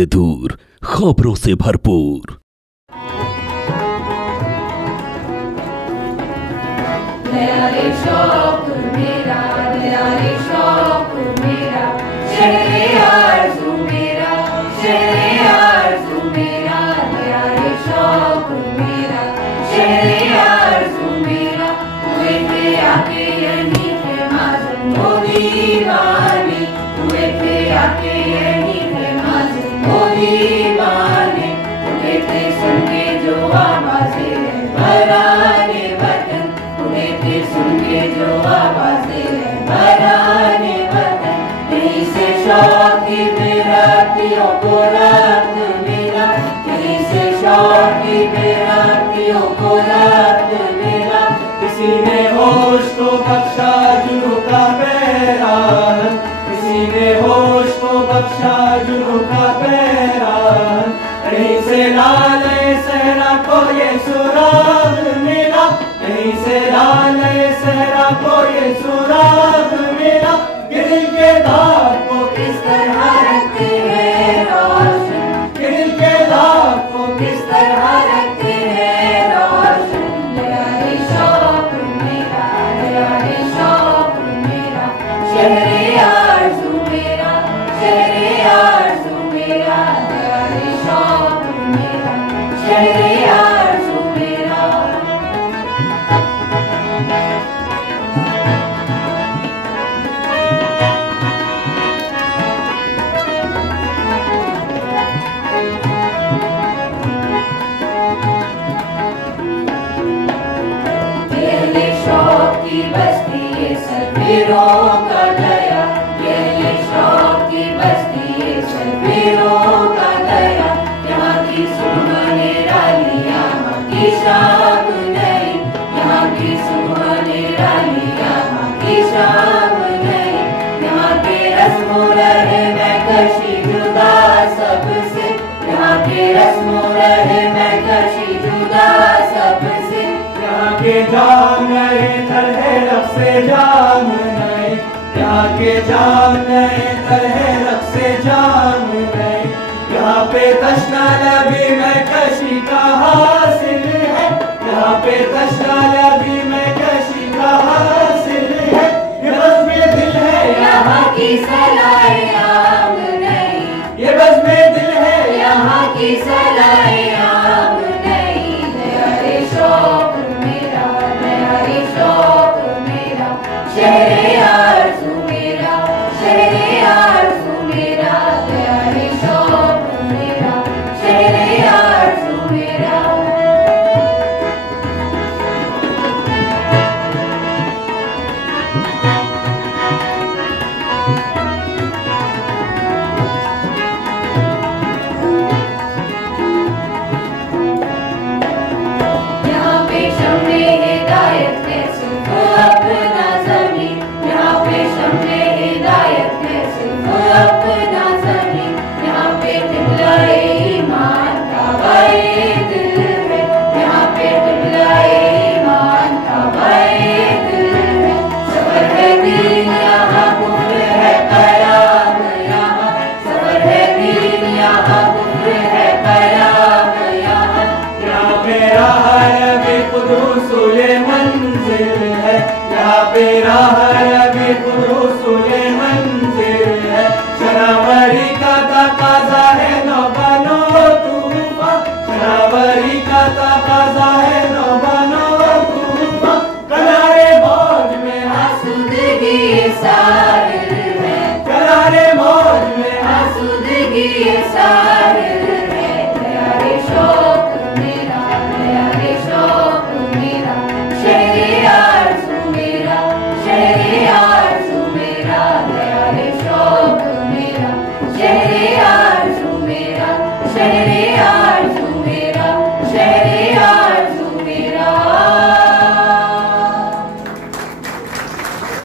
से दूर, खबरों से भरपूर। नया रे शौक मेरा, नया रे शौक मेरा, शहरे आरज़ू मेरा, शहरे आरज़ू मेरा, नया रे शौक मेरा, शहरे आरज़ू मेरा, हुए थे आके यहीं थे माज़न वो दीवाने, हुए थे आके यहीं थे माज़न वो दीवाने, उठे थे सुन के जो आवाज़ें हैं बराने वतन, सुन के जो आवाज़ें हैं बराने वतन, यहीं से शौक़ी मेरा पियों को रात मेरा, यहीं से शौक़ी मेरा पियों को रात मेरा, किसी ने होश को बख्शा जुनू का पैरान, किसी ने होश को बख्शा जुनू का पैरान, यहीं से लाल सहरा को ये सुराग मिला, यहीं से लाल सहरा को ये सुराग मिला, दिल के दाग को किस तरह रखते हैं रोशन, दिल के दाग को किस तरह रखते हैं रोशन, नया रे शौक मेरा, नया रे शौक मेरा, शहरे आरज़ू मेरा, शहरे आरज़ू मेरा, नया रे शौक मेरा, शहरे आरज़ू मेरा। ये शौक की बस्ती ये सलफीरों का दया, ये शौक की बस्ती ये सलफीरों का दया, यहाँ की सुहाने रालियाँ माँ की शाम नहीं, यहाँ की सुहाने रालियाँ माँ की शाम नहीं, यहाँ के रस्मों रहे मैं कशी जुदा सबसे, यहाँ के रस्मों रहे मैं कशी जुदा सबसे, यहाँ के जाम नहीं तरह रख से जाम नहीं, यहाँ के जाम नहीं तरह रख से जाम नहीं, यहाँ पे तश्ना लबी मैं कशी का हासिल है, यहाँ पे तश्ना लबी मैं कशी का हासिल है, ये बस में दिल है यहाँ की सलाए आम नहीं, ये बस में दिल है यहाँ की सलाए आम नहीं, नया रे शौक मेरा, नया रे शौक मेरा, शहरे आरज़ू मेरा, शहरे आरज़ू मेरा, नया रे शौक मेरा, शहरे आरज़ू मेरा। यहाँ पे शम्मे हिदायत है सिर्फ अपना ज़मीन, यहाँ पे शम्मे हिदायत है सिर्फ अपना ज़मीन, यहाँ पे क़िबला-ए ईमान काबा-ए दिल है, यहाँ पे क़िबला-ए ईमान काबा-ए दिल है, सफ़र है दीन यहाँ कुफ्र है कलाम यहाँ, सफ़र है दीन यहाँ कुफ्र है कलाम यहाँ, यहाँ पे राह नबी खुद हुसूल-ए मंज़िल है, यहाँ पे राह नबी खुद हुसूल-ए मंज़िल है, शरावरी का तकाज़ा है नौबनो तूफ़ान, शरावरी का तकाज़ा है नौबनो तूफ़ान, करारे मौज में आसूदगी ये साहिल है, करारे मौज में आसूदगी ये साहिल है, नया रे शौक मेरा, नया रे शौक मेरा, शहरे आरज़ू मेरा, शहरे आरज़ू मेरा, नया रे शौक मेरा, शहरे आरज़ू मेरा, शहरे